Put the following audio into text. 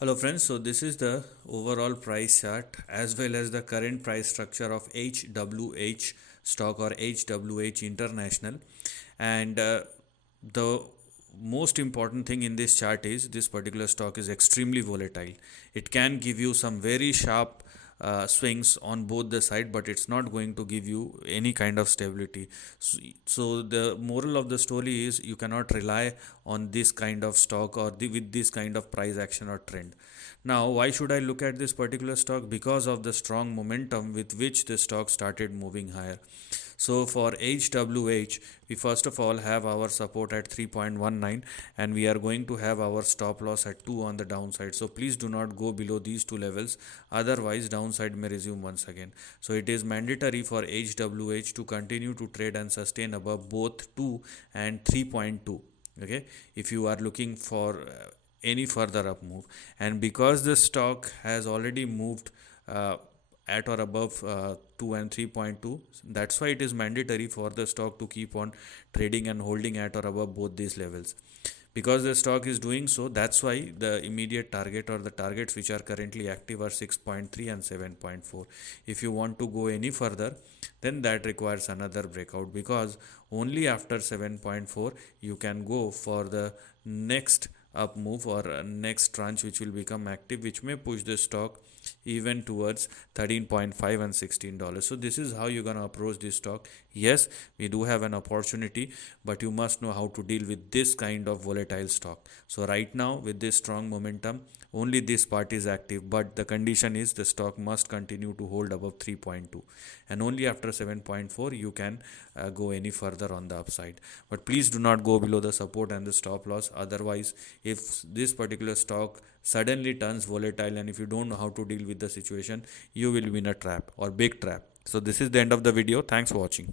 Hello friends, so this is the overall price chart as well as the current price structure of HWH stock or HWH International. And the most important thing in this chart is this particular stock is extremely volatile. It can give you some very sharp swings on both the side, but it's not going to give you any kind of stability. So the moral of the story is you cannot rely on this kind of stock or with this kind of price action or trend. Now, why should I look at this particular stock? Because of the strong momentum with which the stock started moving higher. So for HWH, we first of all have our support at 3.19 and we are going to have our stop loss at 2 on the downside. So please do not go below these two levels, otherwise downside may resume once again. So it is mandatory for HWH to continue to trade and sustain above both 2 and 3.2. Okay, if you are looking for any further up move, and because the stock has already moved at or above 2 and 3.2, that's why it is mandatory for the stock to keep on trading and holding at or above both these levels. Because the stock is doing so, that's why the immediate target or the targets which are currently active are 6.3 and 7.4. If you want to go any further, then that requires another breakout, because only after 7.4 you can go for the next up move or next tranche which will become active, which may push the stock even towards 13.5 and $16. So this is how you're going to approach this stock. Yes, we do have an opportunity, but you must know how to deal with this kind of volatile stock. So right now with this strong momentum, only this part is active, but the condition is the stock must continue to hold above 3.2, and only after 7.4 you can go any further on the upside. But please do not go below the support and the stop loss, otherwise if this particular stock suddenly turns volatile and if you don't know how to deal with the situation, you will be in a trap or big trap. So this is the end of the video. Thanks for watching.